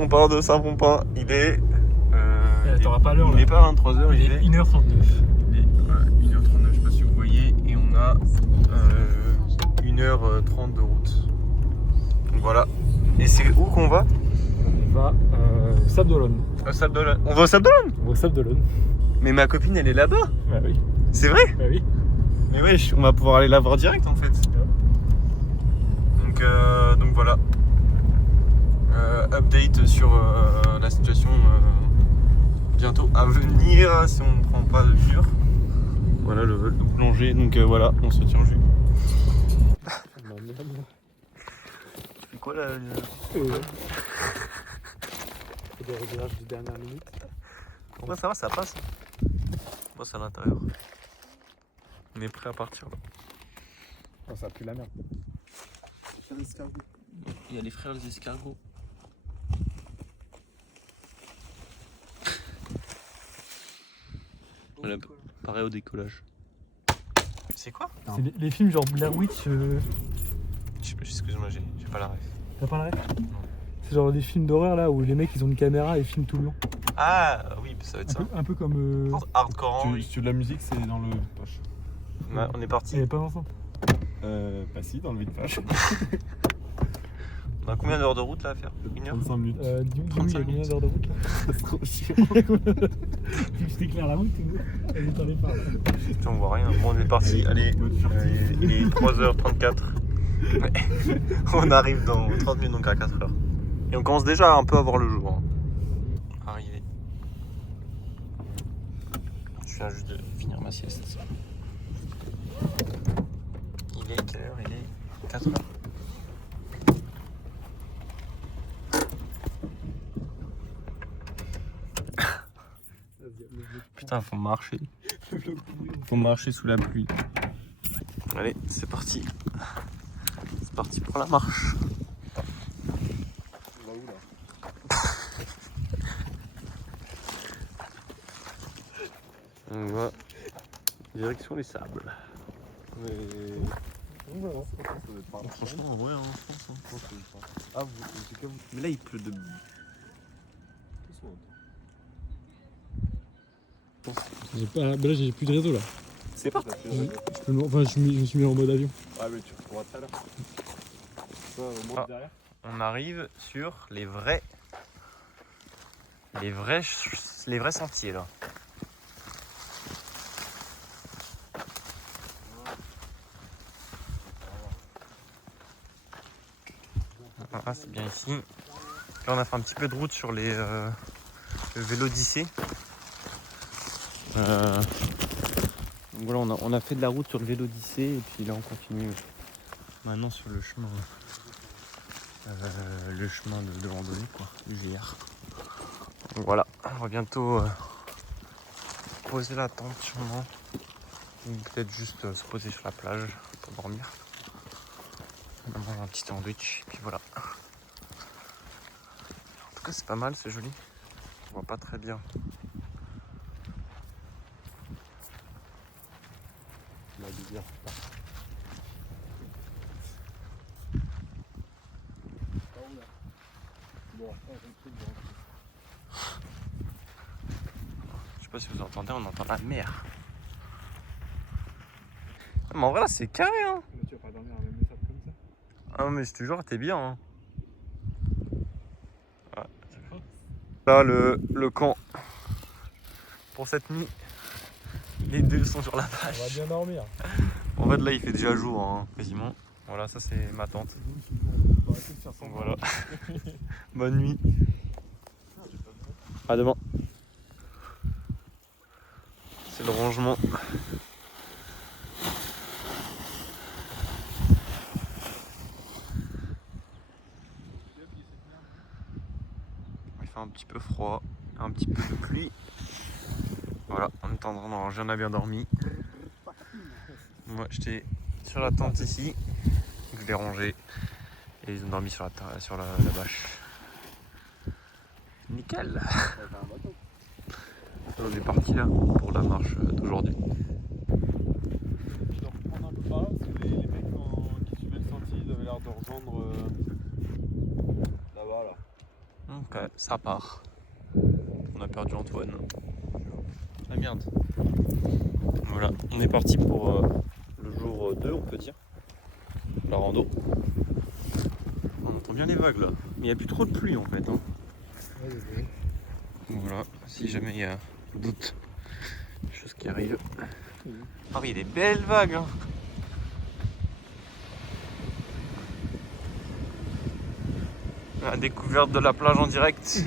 on part de Saint-Pompin. Il est. T'auras pas l'heure là. Il n'est pas 23h, il est 1h39. Il est 1h39, je sais pas si vous voyez, et on a 1h30 de route. Donc voilà. Et c'est où qu'on va? On va au Sable d'Olonne. Au Sable d'Olonne. On va au Sable d'Olonne? On va au Sable d'Olonne. Mais ma copine elle est là-bas. Bah oui. C'est vrai? Bah oui. Mais wesh, on va pouvoir aller la voir direct en fait. Donc voilà. Update sur la situation bientôt à venir si on ne prend pas de mur. Voilà le vol de plongée, donc voilà, on se tient au jus. C'est quoi là Des réglages de dernière minute. Ouais, ça va, ça passe. Moi c'est à l'intérieur. On est prêt à partir là. Oh, ça pue la merde. Il y a les frères les escargots. Voilà, pareil au décollage. C'est quoi? C'est les films genre Blair Witch. Excuse-moi, j'ai pas la ref. T'as pas la ref? C'est genre des films d'horreur là où les mecs ils ont une caméra et filment tout le long. Ah oui, ça va être ça. Un peu comme. Hardcore. Si tu veux de la musique, c'est dans le poche. On est parti. Il y avait pas ensemble. Pas si, dans le vide-poche. On a combien d'heures de route là à faire? 1 heure? 35 minutes. Dis-moi, il y a 35 combien d'heures de route là? C'est trop chiant. Je t'éclaire la route, elle est dans les phares. Putain, on voit rien. Bon, on est parti. Allez, il est 3h34. On arrive dans 30 minutes, donc à 4h. Et on commence déjà un peu à voir le jour. Hein. Arrivé. Je viens juste de finir ma sieste. Il est quelle heure? Il est 4h. Putain, faut marcher. Faut marcher sous la pluie. Allez, c'est parti. C'est parti pour la marche. On va où là? On va direction les sables. Mais. Voilà. Ça doit être par là. Franchement, ouais, hein, je pense. Je pense que c'est par là. Ah, vous, en tout cas, vous. Mais là, il pleut de. J'ai pas. Bah là j'ai plus de réseau là. C'est pas. Je me suis mis en mode avion. Ah, mais tu pourras tout à l'heure. Ça, au moins Ah. derrière. On arrive sur les vrais sentiers là. Voilà, c'est bien ici. Là, on a fait un petit peu de route sur le Vélodyssée. Donc voilà, on a fait de la route sur le Vélodyssée et puis là on continue maintenant sur le chemin de randonnée quoi, du GR. Donc voilà, on va bientôt poser la tente sûrement. Ou peut-être juste se poser sur la plage pour dormir. On va manger un petit sandwich, et puis voilà. En tout cas c'est pas mal, c'est joli. On voit pas très bien. La bière. Je sais pas si vous entendez, on entend la mer. Mais en vrai là c'est carré hein. Mais tu vas pas dormir dans le même sable comme ça? Ah mais je te jure t'es bien hein. Ouais. Là le camp pour cette nuit. Les deux sont sur la On va vache. bien dormir. En fait là il fait déjà jour hein, quasiment. Voilà ça c'est ma tente. On va arrêter de faire ça. Donc voilà. Bonne nuit. À demain. C'est le rangement. Il fait un petit peu froid, un petit peu de pluie. Voilà, en attendant, non, j'en ai bien dormi. Moi j'étais sur la tente ici, je l'ai rangée et ils ont dormi sur la bâche. Nickel. On est parti là pour la marche d'aujourd'hui. Je dois reprendre un peu par là parce que les mecs qui suivaient le sentier ils avaient l'air de rejoindre là-bas là. Ok, ça part. On a perdu Antoine. Ah merde. Voilà, on est parti pour le jour 2, on peut dire. La rando. On entend bien les vagues là. Mais il n'y a plus trop de pluie en fait. Hein. Voilà, si jamais il y a d'autres choses qui arrivent. Ah oui, des belles vagues. Hein. La découverte de la plage en direct.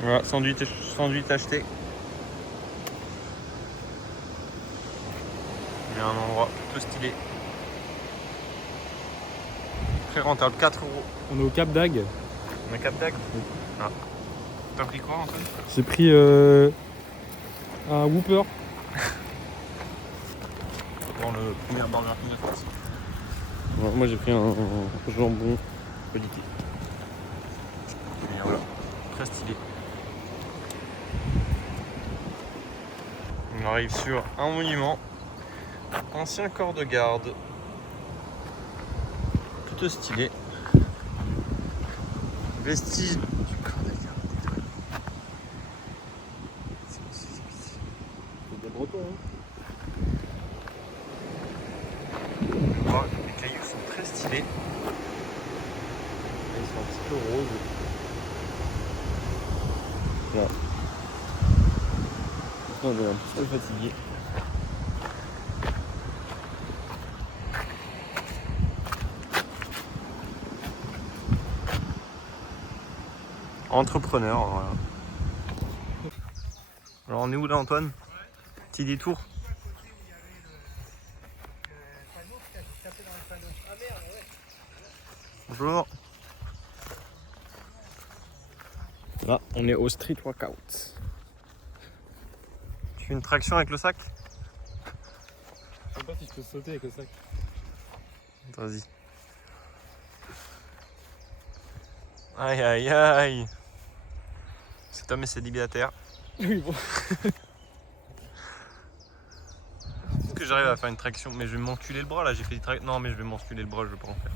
Voilà, sandwich acheté. Il y a un endroit plutôt stylé. Très rentable, 4 euros. On est au Cap d'Agde. On a Cap d'Agde. Ah. T'as pris quoi Antoine? J'ai pris un Whopper. Dans le premier Burger King de France. Ouais, moi j'ai pris un jambon qualité. Et voilà, très stylé. On arrive sur un monument, ancien corps de garde. Plutôt stylé. Vestige du corps de garde détruit. C'est des Bretons, hein. Oh, les cailloux sont très stylés. Et ils sont un petit peu roses. Là. Maintenant, on est un petit peu fatigué. Entrepreneur, voilà. Alors on est où là Antoine? Petit détour. Bonjour. Là on est au street workout. Tu fais une traction avec le sac? Je sais pas si je peux sauter avec le sac. Vas-y. Aïe aïe aïe. Cet homme est célibataire. Oui, bon. Est-ce que j'arrive à faire une traction? Mais je vais m'enculer le bras là, j'ai fait des tractions. Non mais je vais m'enculer le bras, je vais pas en faire.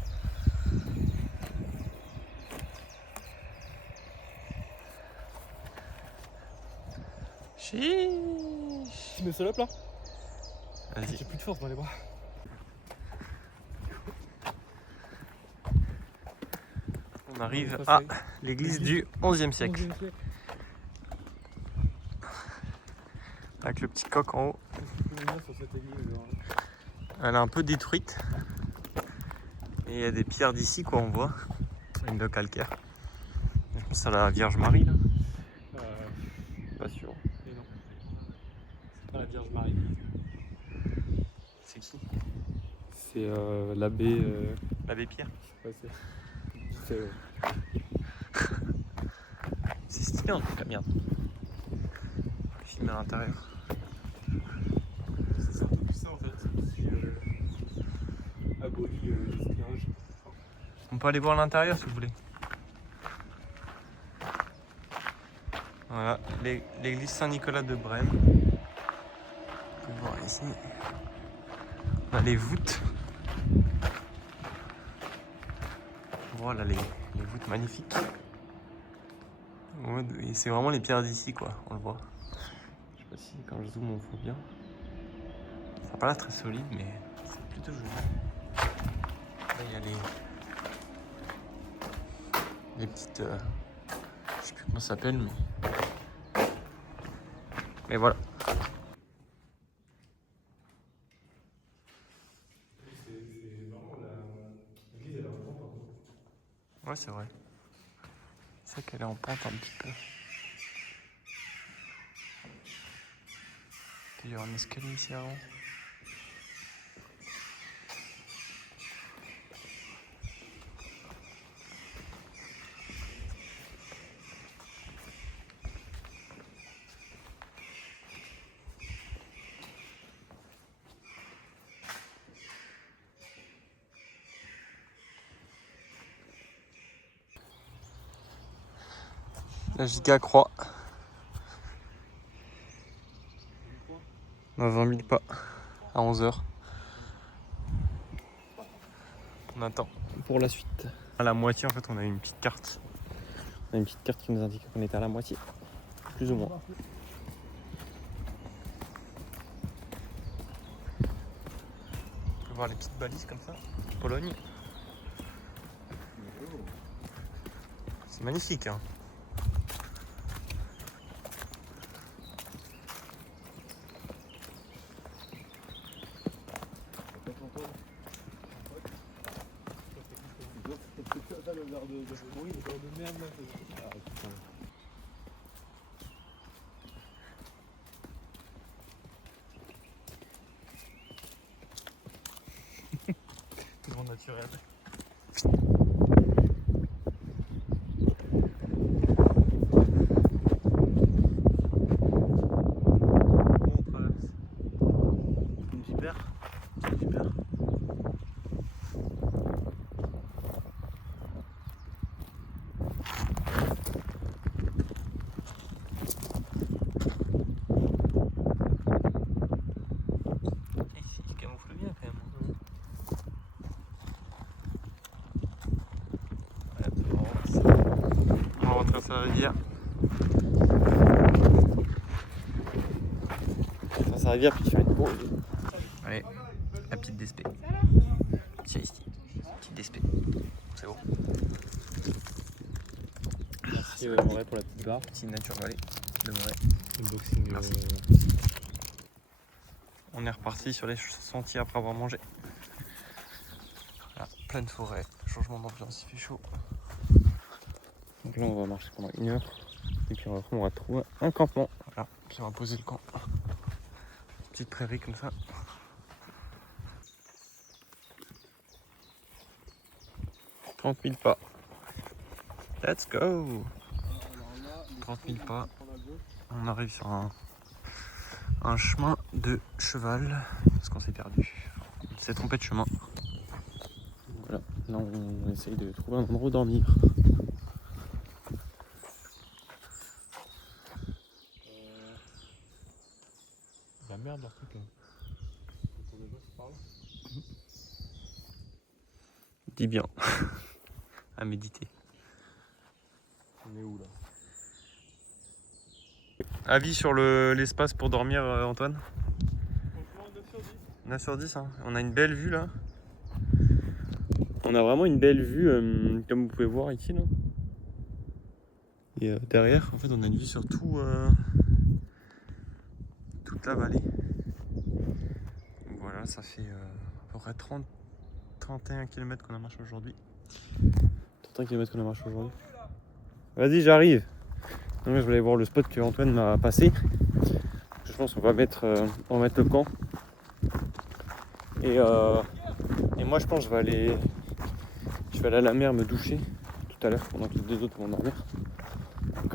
Chiche. Tu mets seul up là? Vas-y. J'ai plus de force dans les bras. On arrive à l'église du 11e siècle. 11e siècle. Avec le petit coq en haut. Sur cette église, genre. Elle est un peu détruite. Et il y a des pierres d'ici quoi on voit. Une de calcaire. Je pense à la Vierge Marie là. Pas sûr. Et non. C'est pas la Vierge Marie. C'est qui? C'est l'abbé. L'abbé Pierre. Ouais, c'est. C'est stylé en tout cas, merde. Film à l'intérieur. C'est un peu plus ça en fait. C'est aboli l'espionnage. On peut aller voir l'intérieur si vous voulez. Voilà, l'église Saint-Nicolas de Brême. On peut voir ici. On a les voûtes. Voilà les voûtes magnifiques. Ouais, et c'est vraiment les pierres d'ici quoi, on le voit. Je sais pas si quand je zoome on voit bien. Ça n'a pas l'air très solide mais c'est plutôt joli. Là il y a les petites... je sais plus comment ça s'appelle mais voilà. Ouais c'est vrai. C'est vrai qu'elle est en pente un petit peu. Il y aura un escalier ici avant. La giga croix. On a 20 000 pas à 11h. On attend pour la suite. À la moitié, en fait, on a une petite carte. On a une petite carte qui nous indique qu'on était à la moitié. Plus ou moins. On peut voir les petites balises comme ça. Pologne. C'est magnifique, hein. Oui, le genre de merde là. Grand naturel. On traverse. Une vipère. Une vipère. Il camoufle bien quand même. On va retraverser la rivière. Traverser la rivière puis tu fais une pause. Allez, la petite DSP. Tiens ici. Petite DSP. C'est bon. Merci Moret pour la petite barre. Petit nature valley de Moret. Unboxing. Merci. On est reparti sur les sentiers après avoir mangé. Voilà, pleine forêt, changement d'ambiance, il fait chaud. Donc là on va marcher pendant 1 heure. Et puis après on va trouver un campement. Voilà, puis on va poser le camp. Petite prairie comme ça. « 30 000 pas. Let's go ! 30 000 pas. On arrive sur un chemin de cheval parce qu'on s'est perdu. On s'est trompé de chemin. Voilà, là on essaye de trouver un endroit où dormir. La merde leur truc là. Dis bien. À méditer. On est où là? Avis sur l'espace pour dormir, Antoine? Franchement, 9 sur 10. 9 sur 10, hein. On a une belle vue là. On a vraiment une belle vue, comme vous pouvez voir ici là. Et derrière, en fait, on a une vue sur toute la vallée. Donc voilà, ça fait à peu près 31 km qu'on a marché aujourd'hui. 31 km qu'on a marché aujourd'hui. Vas-y, j'arrive. Donc là, je vais aller voir le spot que Antoine m'a passé. Je pense qu'on va mettre le camp. Et moi, je pense que je vais aller à la mer me doucher tout à l'heure pendant que les deux autres vont dormir. Donc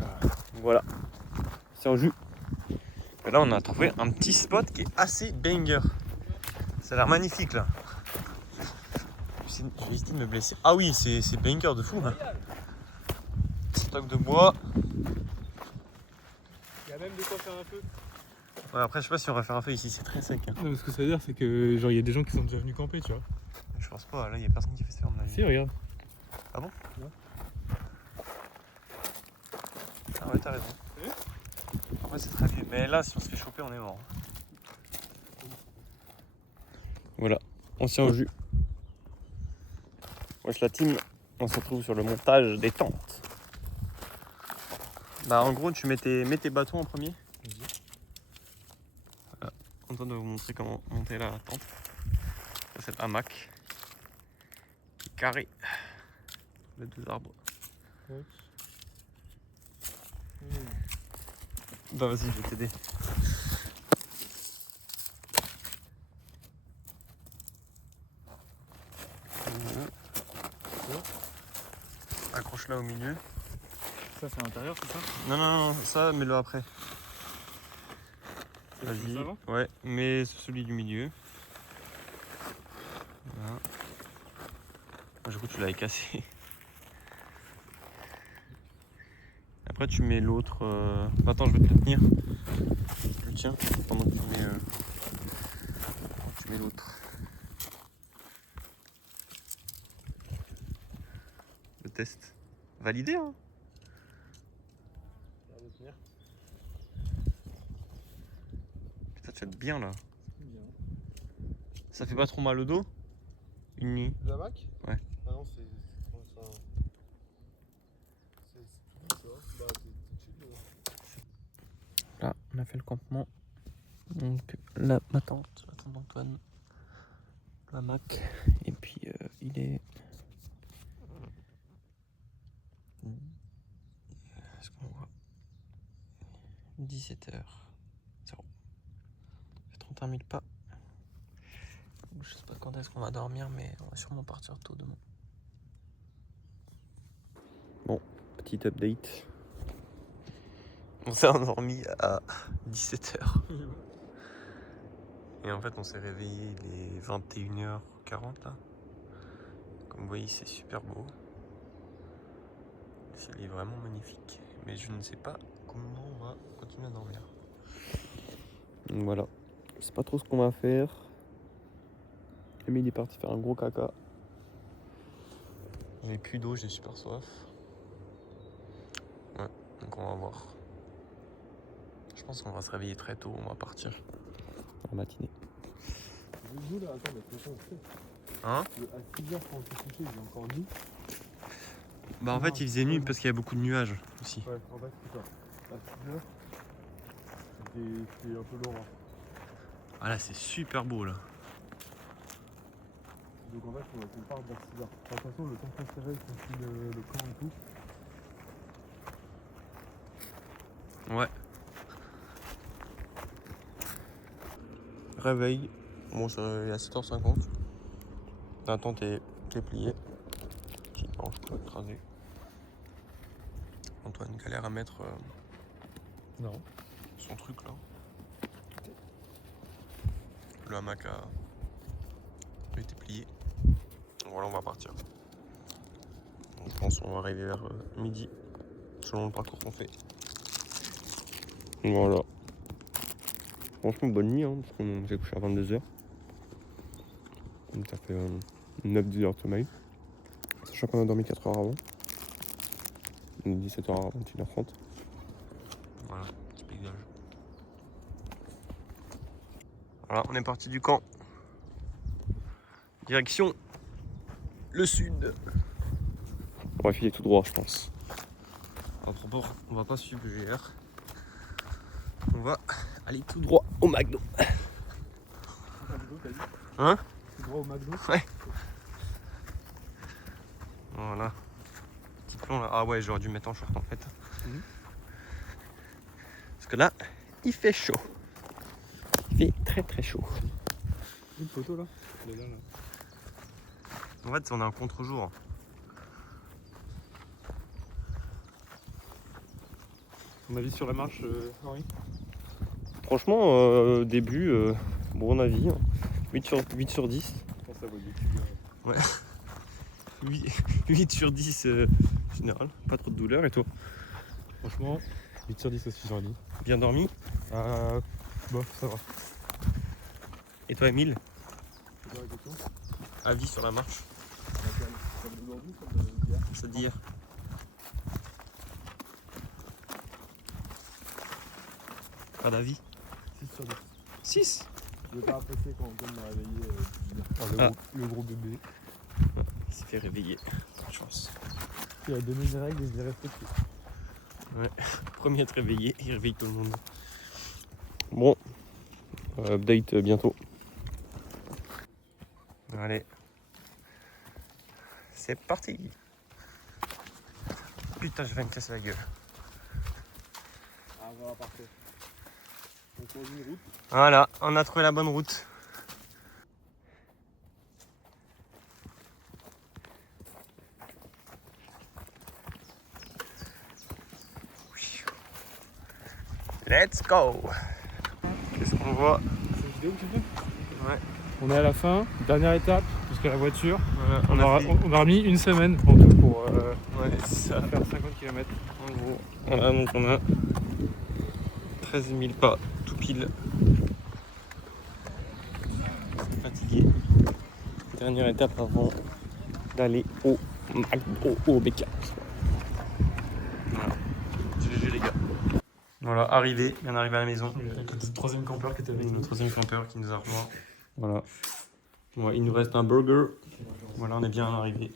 voilà, c'est en jus. Et là, on a trouvé un petit spot qui est assez banger. Ça a l'air magnifique là. Je vais essayer de me blesser. Ah oui, c'est banger de fou. Hein. Stock de bois. Il y a même de quoi faire un feu. Ouais, après, je sais pas si on va faire un feu ici, c'est très sec. Hein. Non, mais ce que ça veut dire, c'est que genre il y a des gens qui sont déjà venus camper, tu vois. Je pense pas, là, il y a personne qui fait ça, à mon avis. Si, regarde. Ah bon? Ouais. Ah ouais, t'as raison. Après, c'est très vieux. Mais là, si on se fait choper, on est mort. Voilà, on tient au jus. Wesh la team, on se retrouve sur le montage des tentes. Bah en gros tu mets tes bâtons en premier. Voilà. Antoine va vous montrer comment monter la tente. Ça c'est le hamac. Carré. Les 2 arbres. Ouais. Bah vas-y, je vais t'aider. Accroche-la au milieu. Ça, c'est à l'intérieur, c'est ça? Non, non, non, ça, mets-le après. Vas-y. Ça va? Ouais, mets celui du milieu. Voilà. Moi, du coup, tu l'avais cassé. Après, tu mets l'autre. Attends, je vais te le tenir. Je le tiens pendant que tu mets mets l'autre. Le test. Validé, hein. Ça va tenir. Putain, tu vas être bien là. Bien. Ça fait pas trop mal au dos? Une nuit. La Mac? Ouais. Ah non, c'est tout ça. Bah, c'est chill. Là, on a fait le campement. Donc là, ma tante d'Antoine, la Mac. Et puis il est. Est-ce qu'on voit 17h. 0. Ça fait 31 000 pas. Je sais pas quand est-ce qu'on va dormir, mais on va sûrement partir tôt demain. Bon, petit update. On s'est endormi à 17h. Et en fait, on s'est réveillé les 21h40 là. Comme vous voyez, c'est super beau. Le ciel est vraiment magnifique. Mais je ne sais pas comment on va continuer à dormir. Donc voilà. Je sais pas trop ce qu'on va faire. Emile est parti faire un gros caca. J'ai plus d'eau, j'ai super soif. Ouais, donc on va voir. Je pense qu'on va se réveiller très tôt, on va partir en matinée. Nous là, attends, mais comment on fait? Hein? À 6h quand on s'est couché, il est encore nuit. Bah en fait il faisait nuit parce qu'il y a beaucoup de nuages aussi. Ouais, en fait c'est ça. À 6h, c'était un peu l'horreur. Ah là c'est super beau là. Donc en fait, on va qu'on parte vers 6h. De toute façon, le temps qu'on se réveille, qu'on suit le camp et tout. Ouais. Réveil. Bon, c'est à 7h50. La tente est pliée. Qui ne mange pas écrasé. Antoine galère à mettre Non. son truc là. Le hamac a été plié. Voilà, on va partir. Donc, je pense qu'on va arriver vers midi, selon le parcours qu'on fait. Voilà. Franchement, bonne nuit, hein, parce qu'on s'est couché à 22h. Donc ça fait 9-10 heures de sommeil. Sachant qu'on a dormi 4 heures avant. Donc 17h à 21h30. Voilà, petit paysage. Voilà, on est parti du camp. Direction le sud. On va filer tout droit, je pense. À propos, on va pas suivre le GR. On va aller tout droit au McDo. McDo, t'as dit? Hein? Tout droit au McDo? Ouais. Voilà. Petit plan là. Ah ouais, j'aurais dû mettre en short en fait. Parce que là, il fait chaud. Il fait très très chaud. Une photo là? Elle est là, là. En fait, on est un contre-jour. Ton avis sur la marche, Henri? Franchement, début, bon avis. 8 sur 10. Je pense à vos Ouais. 8 sur 10 général. Pas trop de douleur. Et toi? Franchement, 8 sur 10 aussi, j'aurais dit. Bien dormi? Bof, ça va. Et toi, Emile? C'est quoi la question? Avis sur la marche? Comme d'aujourd'hui, comme d'hier. C'est-à-dire? Pas d'avis? 6 sur 10. 6? Je vais pas apprécier quand Antoine m'a réveillé le gros bébé. Il s'est fait réveiller. Pas de chance. Il a donné une règle et je l'ai respecté. Ouais. Premier à être réveillé, il réveille tout le monde. Bon. Update bientôt. Allez. C'est parti. Putain, je vais me casser la gueule. Ah, voilà, parfait. On change une route. Voilà, on a trouvé la bonne route. Let's go. Qu'est-ce qu'on voit? C'est une vidéo que tu fais? Ouais. On est à la fin, dernière étape, jusqu'à la voiture. Voilà, On a remis une semaine en tout pour ouais, c'est ça. faire 50 km. En gros, voilà, donc on a 13 000 pas tout pile. Ça Dernière étape avant d'aller au BK. Voilà. GG les gars. Voilà, arrivé, bien arrivé à la maison. Avec le troisième campeur qui était avec Le nous. troisième campeur qui nous a rejoint. Voilà. Ouais, il nous reste un burger. Voilà, on est bien arrivé.